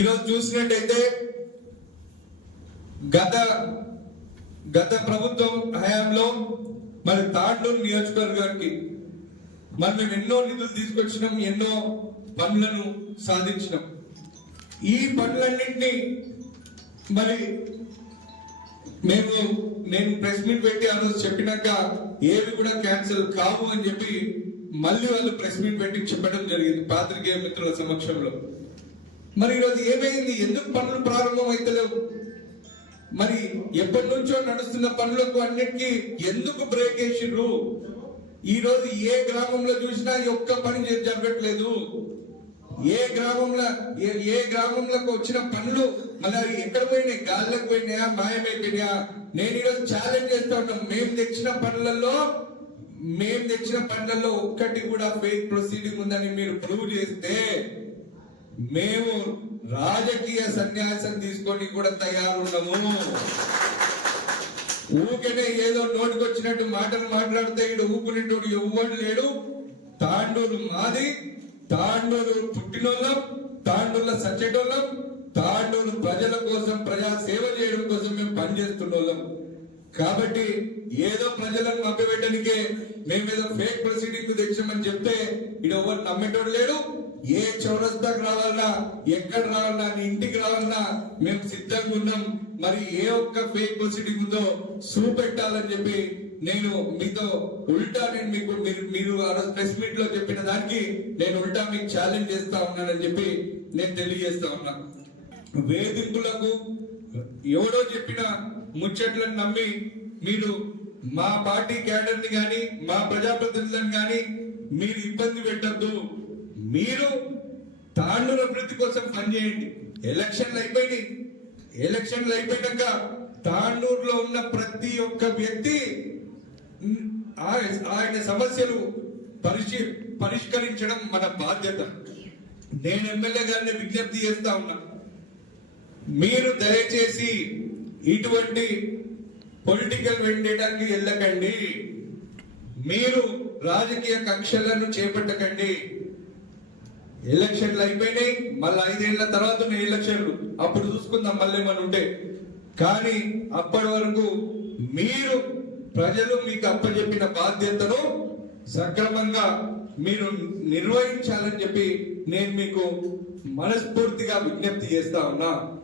ఈరోజు చూసినట్టయితే గత గత ప్రభుత్వం హయాంలో మరి తాండూరు నియోజకవర్గానికి మరి మేము ఎన్నో నిధులు తీసుకొచ్చినాం ఎన్నో పనులను సాధించినాం. ఈ పనులన్నింటినీ మరి మేము నేను ప్రెస్ మీట్ పెట్టి ఆ రోజు చెప్పినాక ఏవి కూడా క్యాన్సిల్ కావు అని చెప్పి మళ్ళీ వాళ్ళు ప్రెస్ మీట్ పెట్టి చెప్పడం జరిగింది పాత్రికేయ మిత్రుల సమక్షంలో. మరి ఈరోజు ఏమైంది? ఎందుకు పనులు ప్రారంభం అవుతలేవు మరి ఎప్పటి నుంచో నడుస్తున్న పనులకు అన్నిటికీ ఎందుకు బ్రేక్ వేసిండ్రు? ఈ రోజు ఏ గ్రామంలో చూసినా ఒక్క పని జరగట్లేదు. ఏ గ్రామంలో ఏ ఏ గ్రామంలోకి వచ్చిన పనులు మళ్ళీ ఎక్కడ పోయినాయి? గాల్లోకి పోయినాయా? మాయమైపోయినాయా? నేను ఈరోజు ఛాలెంజ్ చేస్తా ఉంటాం మేము తెచ్చిన పనులలో మేము తెచ్చిన పనులలో ఒక్కటి కూడా ఫేక్ ప్రొసీడింగ్ ఉందని మీరు ప్రూవ్ చేస్తే మేము రాజకీయ సన్యాసం తీసుకొని కూడా తయారున్నాము ఊకనే ఏదో నోటికొచ్చినట్టు మాటలు మాట్లాడితే ఇక్కడ ఊపునేటోడు ఎవ్వడు లేడు. తాండూరు మాది తాండూరు పుట్టినోళ్ళం తాండూరులో సచ్చేటోళ్ళం తాండూరు ప్రజల కోసం ప్రజా సేవ చేయడం కోసం మేము పనిచేస్తున్నోళ్ళం. కాబట్టి ఏదో ప్రజలను పంపబెట్టటానికే మేము ఏదో ఫేక్ ప్రొసీడింగ్ తెచ్చామని చెప్తే ఇది ఎవరు నమ్మేటోడు లేడు. ఏ చౌరస్తాకు రావాలన్నా ఎక్కడ రావాలన్నా నీ ఇంటికి రావాలన్నా మేము సిద్ధంగా ఉన్నాం. మరి ఏ ఒక్క ఫేక్ ప్రొసీడింగ్ ఉందో చూపెట్టాలని చెప్పి నేను మీతో ఉల్టా నేను మీకు మీరు మీరు ఆ ప్రెస్ మీట్లో చెప్పిన దానికి నేను ఉల్టా మీకు ఛాలెంజ్ చేస్తా ఉన్నానని చెప్పి నేను తెలియజేస్తా ఉన్నా. వేధింపులకు ఎవడో చెప్పిన ముచ్చట్లను నమ్మి మీరు మా పార్టీ క్యాడర్ని మా ప్రజాప్రతినిధులను కానీ మీరు ఇబ్బంది పెట్టద్దు. మీరు తాండూరు అభివృద్ధి కోసం పనిచేయండి ఎలక్షన్లు అయిపోయినాయి. ఎలక్షన్లు అయిపోయినాక తాండూరులో ఉన్న ప్రతి ఒక్క వ్యక్తి ఆయన సమస్యలు పరిశీ పరిష్కరించడం మన బాధ్యత. నేను ఎమ్మెల్యే గారిని విజ్ఞప్తి చేస్తా ఉన్నా. మీరు దయచేసి ఇటువంటి పొలిటికల్ వెండేటానికి వెళ్ళకండి. మీరు రాజకీయ కక్షలను చేపట్టకండి. ఎలక్షన్లు అయిపోయినాయి. మళ్ళీ ఐదేళ్ళ తర్వాత ఉన్న ఎలక్షన్లు అప్పుడు చూసుకుందాం మళ్ళీ మన ఉంటే. కానీ అప్పటి వరకు మీరు ప్రజలు మీకు అప్పచెప్పిన బాధ్యతను సక్రమంగా మీరు నిర్వహించాలని చెప్పి నేను మీకు మనస్ఫూర్తిగా విజ్ఞప్తి చేస్తా ఉన్నా.